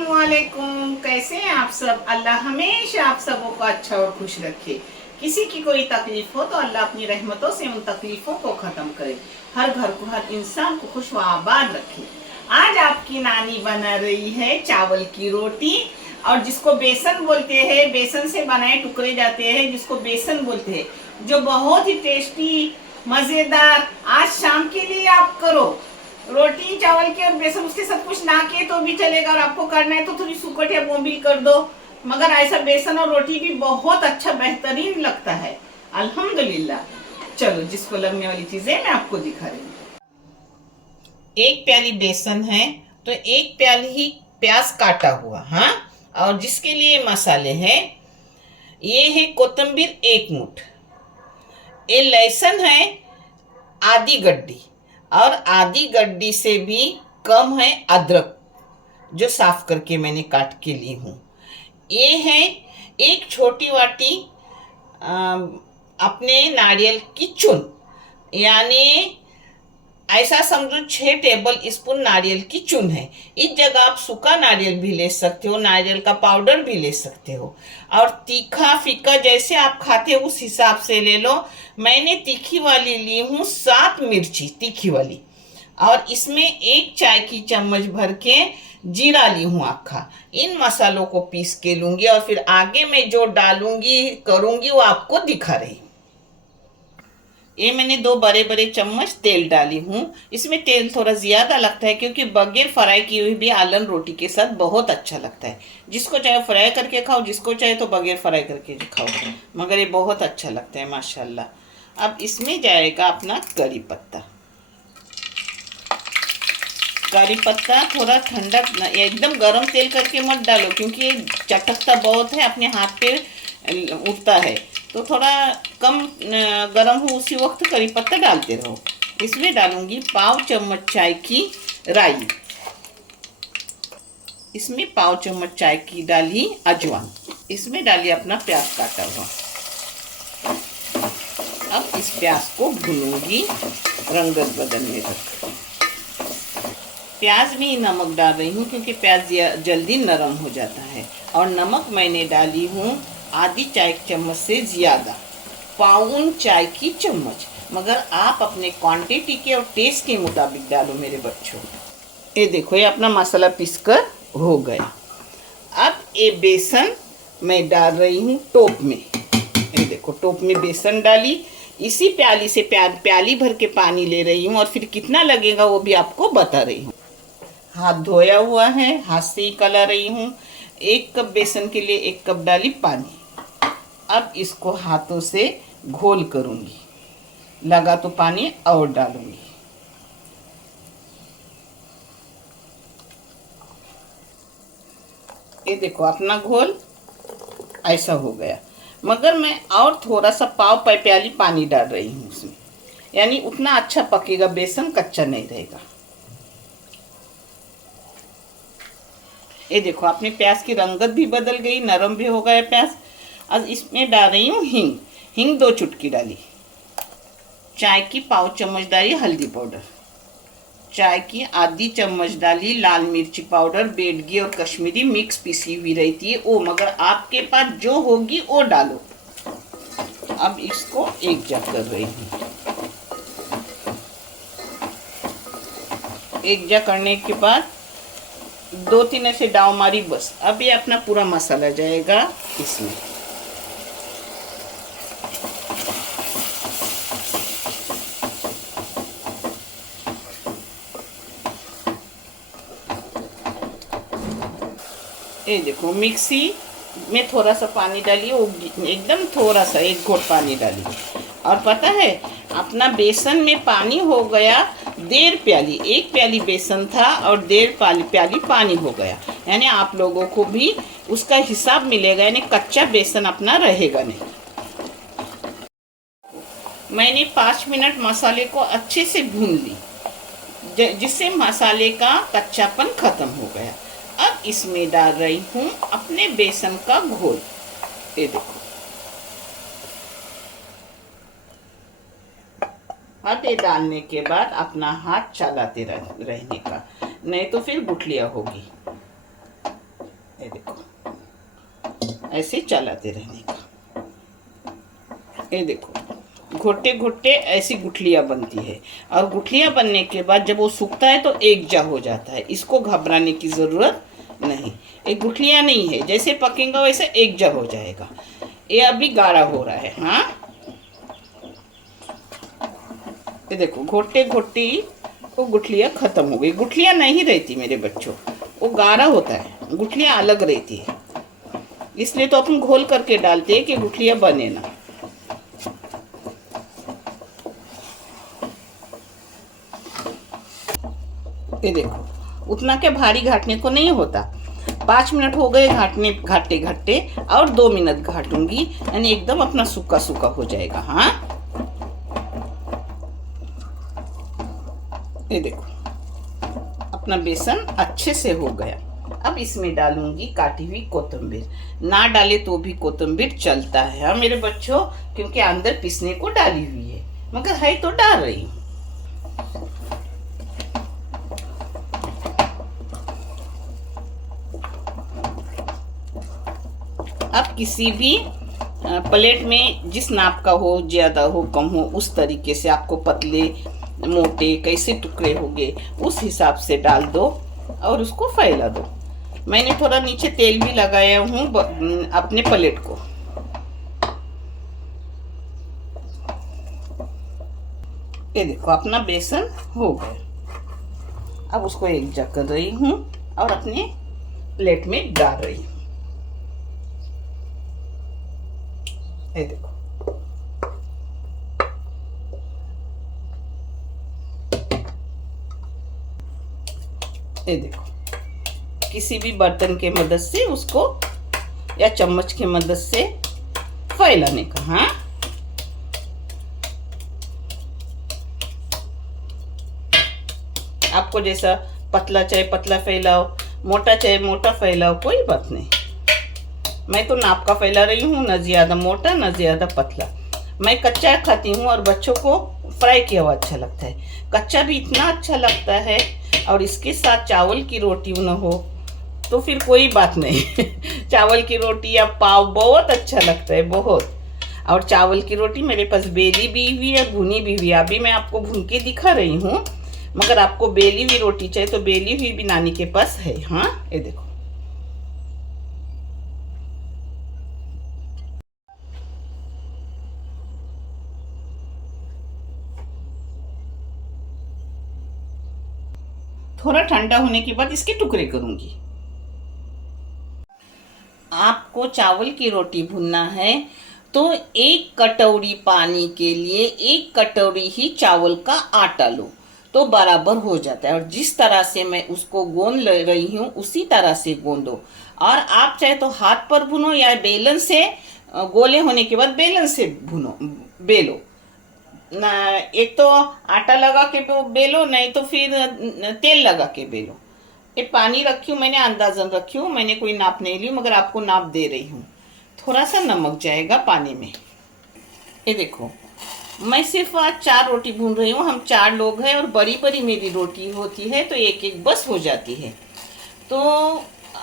अस्सलामुअलैकुम। कैसे हैं आप सब? अल्लाह हमेशा आप सबों को अच्छा और खुश रखे। किसी की कोई तकलीफ हो तो अल्लाह अपनी रहमतों से उन तकलीफों को खत्म करे। हर घर को, हर इंसान को खुश व आबाद रखे। आज आपकी नानी बना रही है चावल की रोटी, और जिसको बेसन बोलते हैं, बेसन से बनाए टुकड़े जाते हैं जिसको बेसन बोलते हैं, जो बहुत ही टेस्टी मजेदार। आज शाम के लिए आप करो रोटी चावल की और बेसन, उसके साथ कुछ ना किए तो भी चलेगा, और आपको करना है तो थोड़ी सुकट या बोम्बिल कर दो, मगर ऐसा बेसन और रोटी भी बहुत अच्छा बेहतरीन लगता है अल्हम्दुलिल्लाह। चलो, जिसको लगने वाली चीजें मैं आपको दिखा रही हूँ। एक प्याली बेसन है तो एक प्याली ही प्याज काटा हुआ, हाँ। और जिसके लिए मसाले हैं, ये है कोतंबीर 1 मुठ, ये लहसुन है आधी गड्डी, और आधी गड्डी से भी कम है अदरक, जो साफ करके मैंने काट के ली हूँ। ये है एक छोटी वाटी अपने नारियल की चून, यानी ऐसा समझो 6 टेबल स्पून नारियल की चून है। इस जगह आप सूखा नारियल भी ले सकते हो, नारियल का पाउडर भी ले सकते हो, और तीखा फीका जैसे आप खाते हो उस हिसाब से ले लो। मैंने तीखी वाली ली हूँ 7 मिर्ची तीखी वाली, और इसमें 1 चाय की चम्मच भर के जीरा ली हूँ आखा। इन मसालों को पीस के लूंगी, और फिर आगे मैं जो डालूंगी करूंगी वो आपको दिखा रही हूँ। ये मैंने 2 बड़े-बड़े चम्मच तेल डाली हूँ। इसमें तेल थोड़ा ज़्यादा लगता है क्योंकि बगैर फ्राई की हुई भी आलन रोटी के साथ बहुत अच्छा लगता है। जिसको चाहे फ्राई करके खाओ, जिसको चाहे तो बगैर फ्राई करके खाओ, मगर ये बहुत अच्छा लगता है माशाल्लाह। अब इसमें जाएगा अपना करी पत्ता। करी पत्ता थोड़ा ठंडा, एकदम गरम तेल करके मत डालो क्योंकि ये चटकता बहुत है, अपने हाथ पे उठता है, तो थोड़ा कम गरम हो उसी वक्त करी पत्ता डालते रहो। इसमें डालूंगी 1/4 चम्मच चाय की राई, इसमें 1/4 चम्मच चाय की डाली अजवाइन, इसमें डालिए अपना प्याज काटा हुआ। अब इस प्याज को भूनूंगी रंगत बदलने तक। प्याज में नमक डाल रही हूँ क्योंकि प्याज जल्दी नरम हो जाता है, और नमक मैंने डाली हूँ आधी चाय की चम्मच से ज़्यादा, 1/4 चाय की चम्मच, मगर आप अपने क्वांटिटी के और टेस्ट के मुताबिक डालो मेरे बच्चों। ये देखो, ये अपना मसाला पीसकर हो गया। अब ये बेसन मैं डाल रही हूँ टोप में। ये देखो, टोप में बेसन डाली, इसी प्याली से प्याली भर के पानी ले रही हूँ, और फिर कितना लगेगा वो भी आपको बता रही हूँ। हाथ धोया हुआ है, हाथ से ही कला रही हूँ। 1 कप बेसन के लिए 1 कप डाली पानी। अब इसको हाथों से घोल करूंगी, लगा तो पानी और डालूंगी। ये देखो, अपना घोल ऐसा हो गया, मगर मैं और थोड़ा सा पाव प्याली पानी डाल रही हूँ उसमें, यानी उतना अच्छा पकेगा, बेसन कच्चा नहीं रहेगा। ये देखो, अपने प्याज की रंगत भी बदल गई, नरम भी हो गया प्याज। अब इसमें डाल रही हूँ हींग। हींग 2 चुटकी डाली। चाय की 1/4 चम्मच डाली हल्दी पाउडर। चाय की आधी चम्मच डाली लाल मिर्ची पाउडर, बेडगी और कश्मीरी मिक्स पिसी हुई रहती है वो, मगर आपके पास जो होगी वो डालो। अब इसको एक जा कर रही हूँ। एक जा करने के बाद 2-3 ऐसे डाव मारी बस। अब ये अपना पूरा मसाला जाएगा इसमें। ये देखो, मिक्सी में थोड़ा सा पानी डालिए, वो एकदम थोड़ा सा 1 घोट पानी डालिए, और पता है अपना बेसन में पानी हो गया 1.5 प्याली। 1 प्याली बेसन था और 1.5 प्याली पानी हो गया, यानी आप लोगों को भी उसका हिसाब मिलेगा, यानी कच्चा बेसन अपना रहेगा नहीं। मैंने 5 मिनट मसाले को अच्छे से भून ली, जिससे मसाले का कच्चापन खत्म हो गया। अब इसमें डाल रही हूँ अपने बेसन का घोल। ये देखो, आधे डालने के बाद अपना हाथ चलाते रहने का, नहीं तो फिर गुठलियाँ होगी। ऐसे चलाते रहने का। ये देखो घुट्टे घुट्टे ऐसी गुठलियाँ बनती है, और गुठलियाँ बनने के बाद जब वो सूखता है तो एक जा हो जाता है। इसको घबराने की ज़रूरत नहीं, ये गुठलियाँ नहीं है, जैसे पकेगा वैसे एक जा हो जाएगा। ये अभी गाढ़ा हो रहा है। हाँ, ये देखो घोटे घोटी वो गुठलियाँ खत्म हो गई। गुठलियाँ नहीं रहती मेरे बच्चों, वो गाढ़ा होता है, गुठलियाँ अलग रहती है। इसलिए तो अपन घोल करके डालते हैं कि गुठलियाँ बने ना। ये देखो उतना के भारी घाटने को नहीं होता। 5 मिनट हो गए घाटने घाटे घाटे, और 2 मिनट घाटूंगी, यानी एकदम अपना सूखा सूखा हो जाएगा। हाँ, ये देखो अपना बेसन अच्छे से हो गया। अब इसमें डालूंगी काटी हुई कोतंबीर। ना डाले तो भी कोतंबीर चलता है। हाँ मेरे बच्चों, क्योंकि अंदर पीसने को डाली हुई है, मगर है तो डाल रही हूँ। अब किसी भी प्लेट में जिस नाप का हो, ज़्यादा हो कम हो, उस तरीके से आपको पतले मोटे कैसे टुकड़े हो गए उस हिसाब से डाल दो और उसको फैला दो। मैंने थोड़ा नीचे तेल भी लगाया हूँ अपने प्लेट को। ये देखो अपना बेसन हो गया। अब उसको एक जगह कर रही हूँ और अपने प्लेट में डाल रही हूँ। ये देखो ये देखो किसी भी बर्तन के मदद से उसको या चम्मच के मदद से फैलाने का। हाँ, आपको जैसा पतला चाहे पतला फैलाओ, मोटा चाहे मोटा फैलाओ, कोई बात नहीं। मैं तो नाप का फैला रही हूँ, न ज़्यादा मोटा न ज़्यादा पतला। मैं कच्चा खाती हूँ और बच्चों को फ्राई किया हुआ अच्छा लगता है। कच्चा भी इतना अच्छा लगता है, और इसके साथ चावल की रोटी न हो तो फिर कोई बात नहीं। चावल की रोटी या पाव बहुत अच्छा लगता है, बहुत। और चावल की रोटी मेरे पास बेली भी हुई है, भुनी भी हुई है। अभी मैं आपको भून के दिखा रही हूँ, मगर आपको बेली हुई रोटी चाहिए तो बेली हुई भी नानी के पास है। हाँ, ये देखो थोड़ा ठंडा होने के बाद इसके टुकड़े करूंगी। आपको चावल की रोटी भूनना है तो 1 कटोरी पानी के लिए 1 कटोरी ही चावल का आटा लो तो बराबर हो जाता है। और जिस तरह से मैं उसको गूंद ले रही हूँ उसी तरह से गूंदो। और आप चाहे तो हाथ पर भुनो या बेलन से, गोले होने के बाद बेलन से भुनो, बेलो ना। एक तो आटा लगा के बेलो, नहीं तो फिर तेल लगा के बेलो। ये पानी रखी हूँ मैंने, अंदाजन रखी हूँ, मैंने कोई नाप नहीं ली, मगर आपको नाप दे रही हूँ। थोड़ा सा नमक जाएगा पानी में। ये देखो मैं सिर्फ आज 4 रोटी भून रही हूँ। हम 4 लोग हैं और बड़ी बड़ी मेरी रोटी होती है तो एक एक बस हो जाती है। तो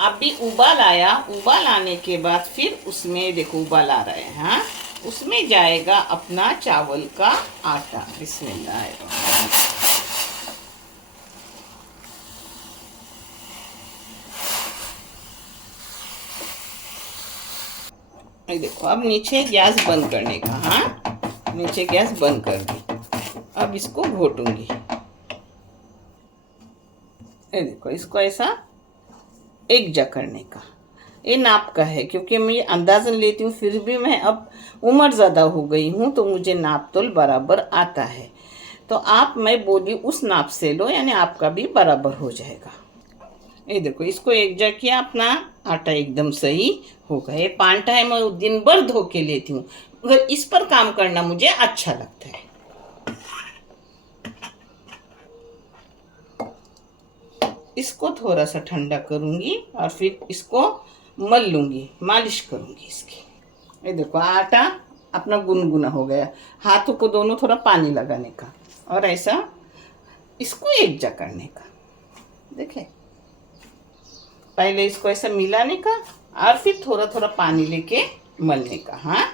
अभी उबाल आया, उबाल आने के बाद फिर उसमें देखो उबाल आ रहा है। हाँ, उसमें जाएगा अपना चावल का आटा। बिस्मिल्लाह। ये देखो अब नीचे गैस बंद करने का। हाँ, नीचे गैस बंद कर दी। अब इसको घोटूंगी। ये देखो इसको ऐसा एक जा करने का। ये नाप का है क्योंकि मैं अंदाजन लेती हूँ, फिर भी मैं अब उम्र ज़्यादा हो गई हूँ तो मुझे नाप तोल बराबर आता है। तो आप मैं बोली उस नाप से लो, यानी आपका भी बराबर हो जाएगा। ये देखो इसको एक जा किया, अपना आटा एकदम सही हो गया। ये पांटा है, मैं दिन भर धो के लेती हूँ, मगर इस पर काम करना मुझे अच्छा लगता है। इसको थोड़ा सा ठंडा करूंगी और फिर इसको मल लूंगी, मालिश करूंगी इसकी। ये देखो आटा अपना गुनगुना हो गया। हाथों को दोनों थोड़ा पानी लगाने का और ऐसा इसको एक जा करने का। देखे पहले इसको ऐसा मिलाने का और फिर थोड़ा थोड़ा पानी लेके मलने का। हाँ,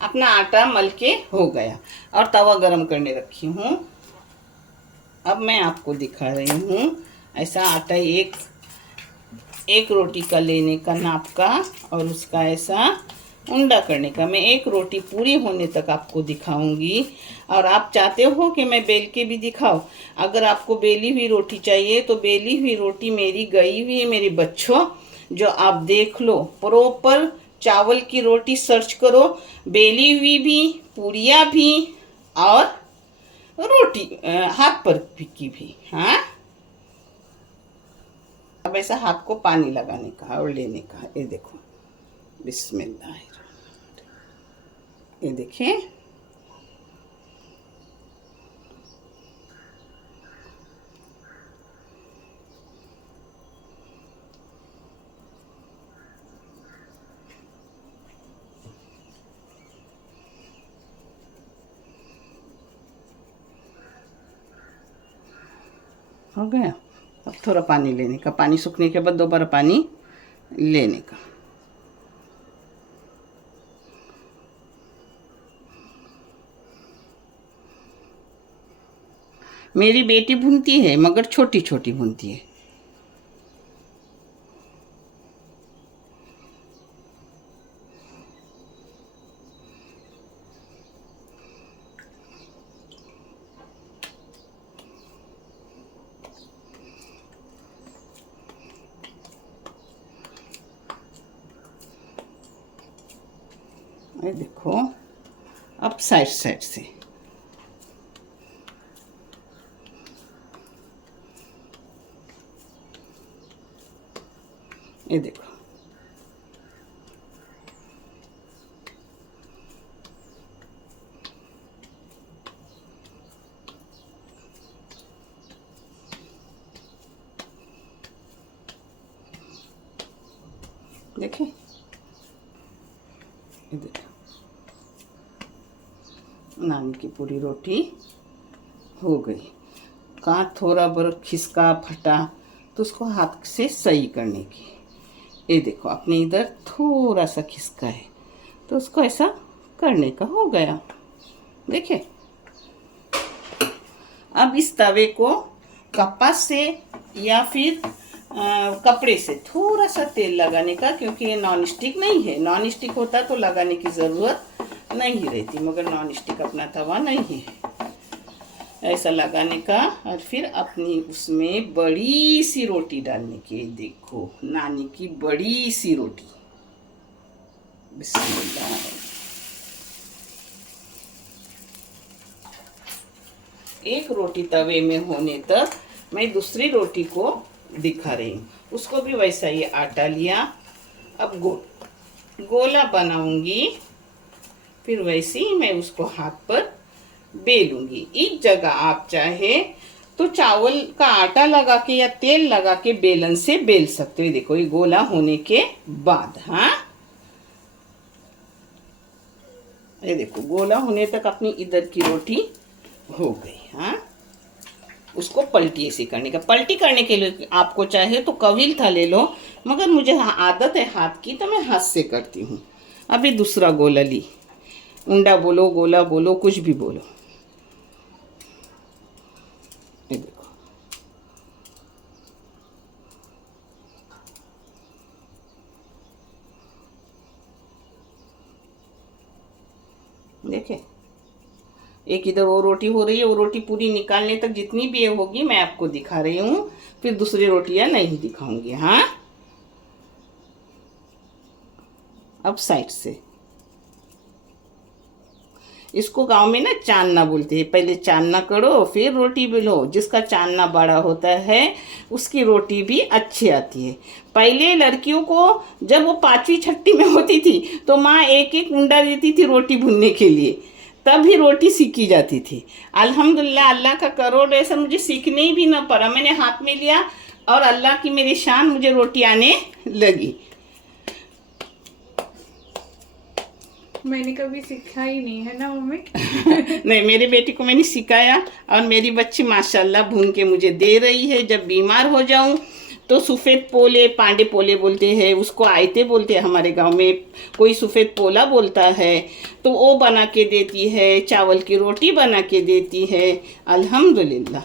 अपना आटा मल के हो गया और तवा गरम करने रखी हूँ। अब मैं आपको दिखा रही हूँ ऐसा आटा एक रोटी का लेने का नाप का और उसका ऐसा उंडा करने का। मैं एक रोटी पूरी होने तक आपको दिखाऊंगी और आप चाहते हो कि मैं बेल के भी दिखाऊं। अगर आपको बेली हुई रोटी चाहिए तो बेली हुई रोटी मेरी गई हुई है मेरे बच्चों, जो आप देख लो। प्रॉपर चावल की रोटी सर्च करो, बेली हुई भी, पूरियाँ भी और रोटी हाथ पर की भी। हाँ, अब ऐसा हाथ को पानी लगाने का और लेने का। ये देखो, बिस्मिल्लाह, ये देखिए। हो गया। अब थोड़ा पानी लेने का, पानी सूखने के बाद दोबारा पानी लेने का। मेरी बेटी भूनती है मगर छोटी छोटी भूनती है। ये देखो, अब साइड साइड से ये देखो। देखें, ये देखो, नानी की पूरी रोटी हो गई। कहाँ थोड़ा बहुत खिसका फटा तो उसको हाथ से सही करने की। ये देखो, अपने इधर थोड़ा सा खिसका है तो उसको ऐसा करने का हो गया। देखिए, अब इस तवे को कपास से या फिर कपड़े से थोड़ा सा तेल लगाने का, क्योंकि ये नॉन स्टिक नहीं है। नॉन स्टिक होता तो लगाने की ज़रूरत नहीं रहती, मगर नॉन स्टिक अपना तवा नहीं है। ऐसा लगाने का और फिर अपनी उसमें बड़ी सी रोटी डालने की। देखो, नानी की बड़ी सी रोटी। बिस्मिल्लाह। एक रोटी तवे में होने तक मैं दूसरी रोटी को दिखा रही हूँ। उसको भी वैसा ही आटा लिया। अब गोला बनाऊंगी, फिर वैसे ही मैं उसको हाथ पर बेलूंगी। एक जगह आप चाहे तो चावल का आटा लगा के या तेल लगा के बेलन से बेल सकते हो। देखो, ये गोला होने के बाद, हाँ, ये देखो, गोला होने तक अपनी इधर की रोटी हो गई। हाँ, उसको पलटी ऐसे करने का। पलटी करने के लिए आपको चाहे तो कविल था ले लो, मगर मुझे आदत है हाथ की तो मैं हाथ से करती हूँ। अभी दूसरा गोला ली, उंडा बोलो, गोला बोलो, कुछ भी बोलो। ये देखो, देखे, एक इधर वो रोटी हो रही है, वो रोटी पूरी निकालने तक जितनी भी ये होगी मैं आपको दिखा रही हूँ। फिर दूसरी रोटियां नहीं दिखाऊंगी। हाँ, अब साइड से। इसको गांव में ना चांदना बोलते हैं। पहले चांदना करो फिर रोटी बेलो। जिसका चांदना बड़ा होता है उसकी रोटी भी अच्छी आती है। पहले लड़कियों को जब वो 5वीं 6वीं में होती थी तो माँ एक एक उंडा देती थी रोटी भूनने के लिए, तभी रोटी सीखी जाती थी। अल्हम्दुलिल्लाह, अल्लाह का करोड़ ऐसा मुझे सीखने ही भी ना पड़ा। मैंने हाथ में लिया और अल्लाह की मेरी शान, मुझे रोटी आने लगी। मैंने कभी सीखा ही नहीं है ना मम्मी। नहीं, मेरे बेटी को मैंने सिखाया और मेरी बच्ची माशाल्लाह भून के मुझे दे रही है। जब बीमार हो जाऊं तो सफ़ेद पोले, पांडे पोले बोलते हैं उसको, आयते बोलते हैं हमारे गांव में, कोई सफ़ेद पोला बोलता है, तो वो बना के देती है। चावल की रोटी बना के देती है। अल्हम्दुलिल्लाह,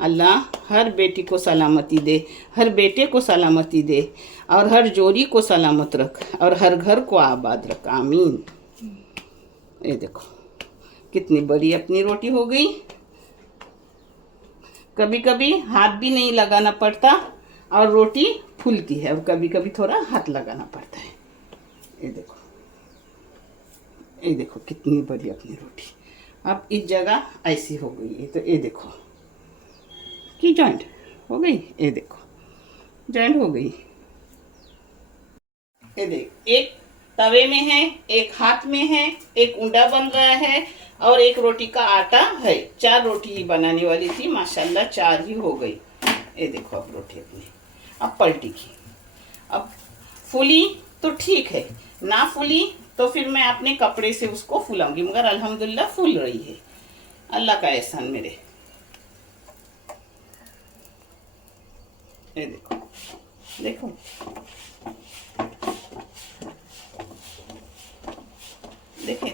अल्लाह हर बेटी को सलामती दे, हर बेटे को सलामती दे, और हर जोड़ी को सलामत रख, और हर घर को आबाद रख। आमीन। ये देखो कितनी बड़ी अपनी रोटी हो गई। कभी कभी हाथ भी नहीं लगाना पड़ता और रोटी फूलती है, और कभी कभी थोड़ा हाथ लगाना पड़ता है। ये देखो, ये देखो कितनी बड़ी अपनी रोटी। अब इस जगह ऐसी हो गई है, तो ये देखो कि जॉइंट हो गई। ये देखो जॉइंट हो गई। ये देख, एक तवे में है, एक हाथ में है, एक उंडा बन रहा है, और एक रोटी का आटा है। 4 रोटी ही बनाने वाली थी, माशाल्लाह 4 ही हो गई। ये देखो अब रोटी अपनी अब पलटी की। अब फूली तो ठीक है, ना फूली तो फिर मैं अपने कपड़े से उसको फुलाऊंगी, मगर अल्हम्दुलिल्लाह फूल रही है। अल्लाह का एहसान मेरे। ये देखो, देखो देखें,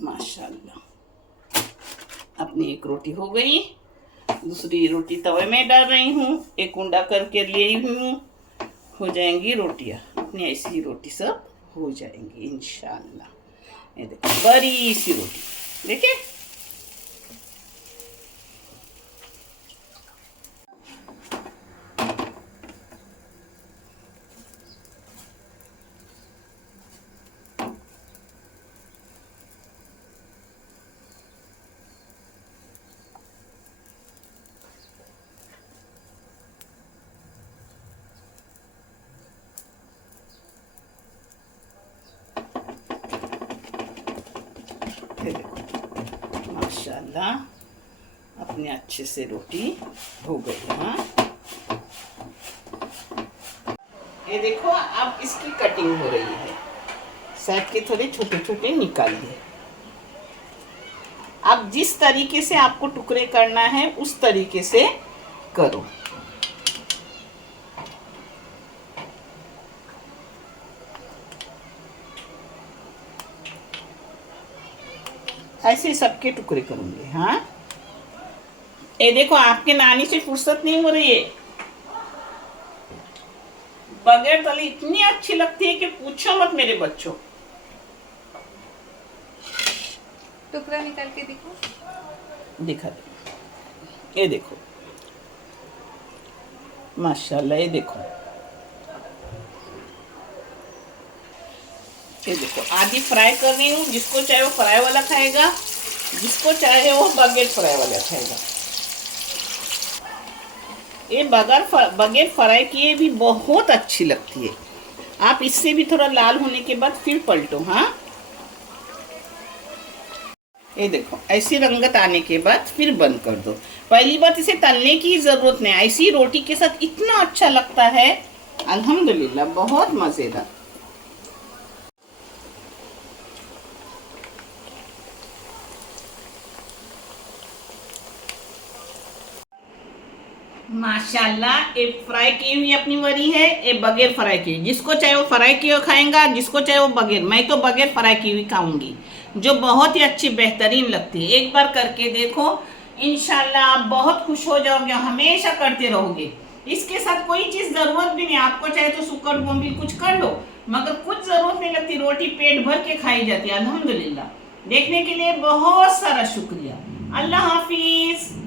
माशाल्लाह अपनी एक रोटी हो गई। दूसरी रोटी तवे में डाल रही हूँ, एक उंडा करके ले हूँ। हो जाएंगी रोटियाँ अपनी, ऐसी रोटी सब हो जाएंगी इंशाल्लाह। ये देखो बड़ी सी रोटी, देखिए माशाल्लाह अपने अच्छे से रोटी हो गई। हाँ, ये देखो अब इसकी कटिंग हो रही है। साइड के थोड़े छोटे छोटे निकालिए। अब जिस तरीके से आपको टुकड़े करना है उस तरीके से करो। ऐसे सबके टुकड़े करूंगे। हाँ, ये देखो आपके नानी से फुर्सत नहीं हो रही है। बगैर तली इतनी अच्छी लगती है कि पूछो मत मेरे बच्चों। टुकड़ा निकाल के दिखो, दिखा दे, ये देखो माशाल्लाह। ये देखो, ये देखो आधी फ्राई कर रही हूँ। जिसको चाहे वो फ्राई वाला खाएगा, जिसको चाहे वो बगैर फ्राई वाला खाएगा। ये बगैर फ्राई किए भी बहुत अच्छी लगती है। आप इससे भी थोड़ा लाल होने के बाद फिर पलटो। हाँ, ये देखो ऐसी रंगत आने के बाद फिर बंद कर दो। पहली बात, इसे तलने की जरूरत नहीं, ऐसी रोटी के साथ इतना अच्छा लगता है अल्हम्दुलिल्लाह, बहुत मजेदार। माशाल्लाह, ये फ्राई की हुई अपनी वरी है, ये बगैर फ्राई की। जिसको चाहे वो फ्राई की हुई खाएगा, जिसको चाहे वो बगैर। मैं तो बगैर फ्राई की हुई खाऊंगी, जो बहुत ही अच्छी बेहतरीन लगती है। एक बार करके देखो, इंशाल्लाह आप बहुत खुश हो जाओगे, हमेशा करते रहोगे। इसके साथ कोई चीज़ ज़रूरत भी नहीं, आपको चाहे तो सुकर बोम्बिल कुछ कर लो, मगर कुछ ज़रूरत नहीं लगती। रोटी पेट भर के खाई जाती है अल्हम्दुलिल्लाह। देखने के लिए बहुत सारा शुक्रिया। अल्लाह हाफिज़।